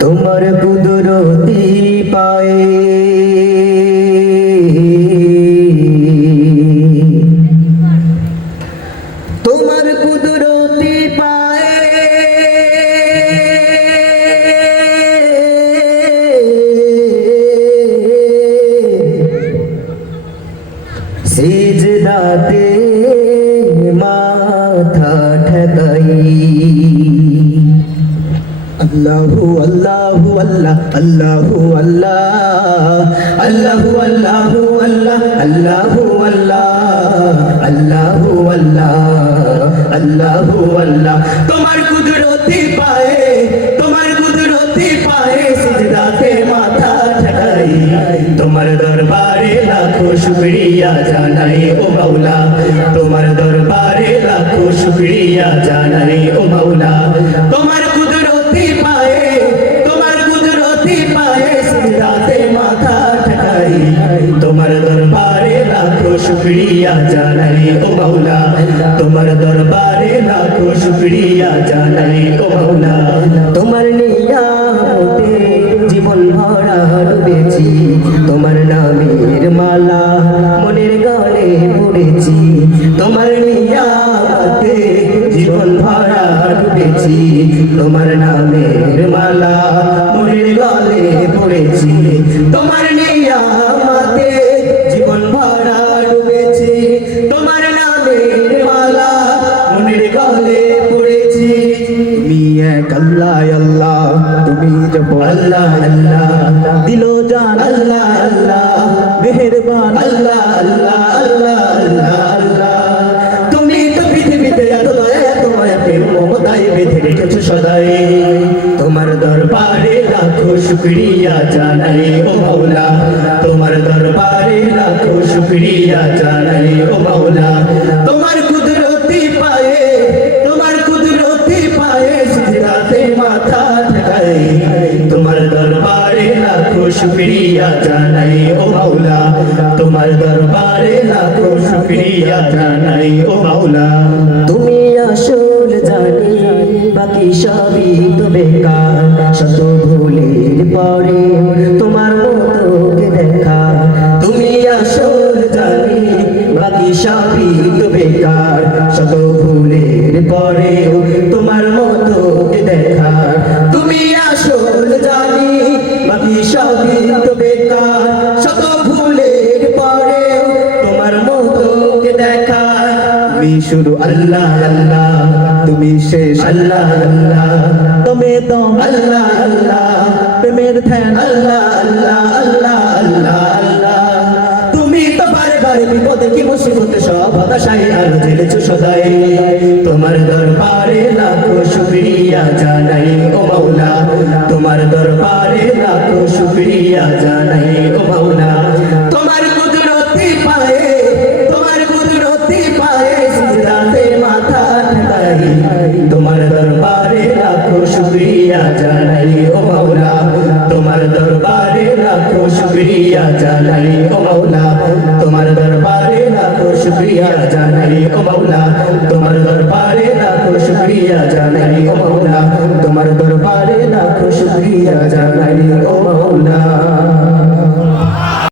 তোমার কুদরতি পায়ে তোমার কুদরতি পায়ে সিজদাতে মাথা ঠকাই আল্লাহু আল্লাহু আল্লাহ আল্লাহু আল্লাহ আল্লাহু আল্লাহু আল্লাহ আল্লাহু আল্লাহ আল্লাহু আল্লাহ আল্লাহু আল্লাহ তোমার কুদরতি পায়ে সিজদাতে মাথা ঠকাই তোমার দরবারে লাখো শুকরিয়া জানাই ও মাওলা তোমার দরবারে লাখো শুকরিয়া জানাই ও মাওলা তোমার কুদরতি পায়ে সিজদাতে মাথা ঠকাই তোমার দরবারে লাখো শুকরিয়া জানাই ও মাওলা তোমার দরবারে লাখো শুকরিয়া জানাই ও মাওলা তোমার নিয়ামতে জীবন ভরা ডুবেছি তোমার নামের মালা মনের গানে পড়েছি তোমার নিয়ামতে জীবন ভরা ডুবেছি তোমার নামের মালা মনের গানে পড়েছি তোমার নিয়ামতে জীবন ভরা ডুবেছি তোমার নামের মালা মনের গানে পড়েছি তুমি এক আল্লাহ আল্লাহ তুমি জপ আল্লাহ আল্লাহ দিলো জান আল্লাহ আল্লাহ মেহেরবান আল্লাহ আল্লাহ আল্লাহ আল্লাহ আল্লাহ তুমি তো পৃথিবীতে এত দয়া প্রেম মমতায় বেঁধে রেখেছো সদাই তোমার দরবারে লাখো শুকরিয়া জানাই ও মাওলা তোমার দরবারে লাখো শুকরিয়া জানাই ও মাওলা তোমার কুদরতি পায়ে সিজদাতে মাথা ঠকাই তোমার দরবারে লাখো শুকরিয়া জানাই ও মাওলা তোমার দরবারে লাখো শুকরিয়া জানাই ও মাওলা তুমি আসল জানি বাকি সবই তো বেকার শত ভুলের পরে তোমার মতোকে দেখা তুমি আসল জানি বাকি সবই তো বেকার শত ভুলের পরে তোমার মতোকে দেখা তুমি আসল জানি বাকি সবই তো বেকার শত ভুলের পরে তোমার মতোকে দেখা তুমি শুরু আল্লাহ আল্লাহ তুমি শেষ আল্লাহ আল্লাহ তুমি দম আল্লাহ আল্লাহ প্রেমের ধ্যান আল্লাহ আল্লাহ আল্লাহ আল্লাহ আল্লাহ তুমি তো বারে বারে বিপদে কি মুসিবতে সব হতাশায় আলো জ্বেলেছো সদাই তোমার দরবারে লাখো শুকরিয়া জানাই ও মাওলা তোমার দরবারে লাখো শুকরিয়া জানাই ও মাওলা তোমার কুদরতি পায়ে সিজদাতে মাথা ঠকাই তোমার দরবারে লাখো শুকরিয়া জানাই ও মাওলা তোমার দরবারে লাখো শুকরিয়া জানাই ও মাওলা তোমার দরবারে লাখো শুকরিয়া জানাই ও মাওলা